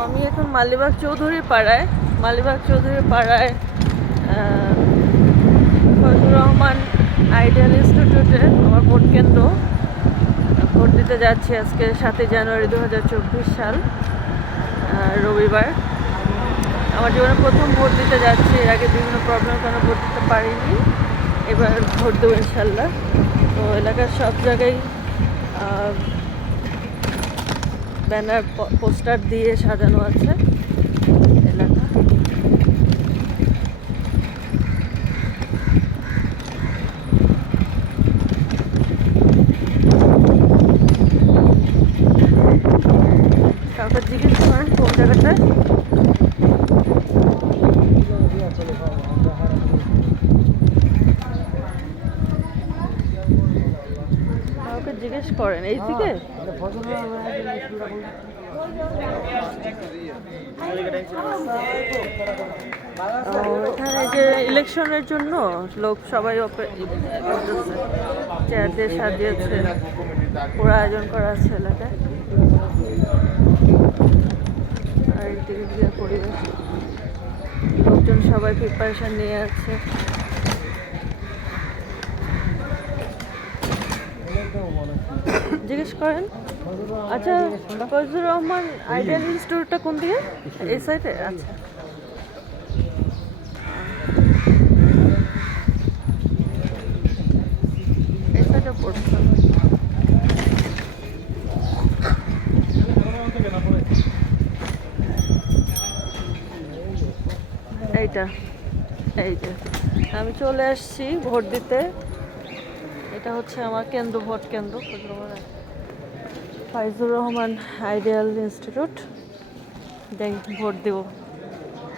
আমি এখন মালিবাগ চৌধুরী পাড়ায় ফজলুর রহমান আইডিয়াল ইনস্টিটিউটে আমার ভোট কেন্দ্র। ভোট দিতে যাচ্ছি আজকে 7 জানুয়ারি 2024 সাল, রবিবার। আমার জীবনে প্রথম ভোট দিতে যাচ্ছি। এর আগে বিভিন্ন প্রবলেমের কারণে ভোট দিতে পারিনি। এবার ভোট দেবো ইনশাল্লাহ। তো এলাকার সব জায়গায় ব্যানার পোস্টার দিয়ে সাজানো আছে এলাকা। কাউকে জিজ্ঞেস করেন কোন জায়গাটায়। কাউকে জিজ্ঞেস করেন এইদিকে। এখানে যে ইলেকশনের জন্য লোক সবাই চেয়ার দিয়ে সাজিয়েছে, পুরো আয়োজন করা আছে এলাকায়। আর এইদিকে যে পরিবেশ, লোকজন সবাই প্রিপারেশন নিয়ে আছে। জিজ্ঞেস করেন। আচ্ছা, ফজলুর রহমান আইডিয়াল ইনস্টিটিউটটা কোন দিকে? এই সাইডে? আচ্ছা, এই সাইডে পড়ছে। এইটা, এই যে আমি চলে আসছি ভোট দিতে। এটা হচ্ছে আমার কেন্দ্র, ভোট কেন্দ্র Fazlur Rahman ideal institute. Vote দেব।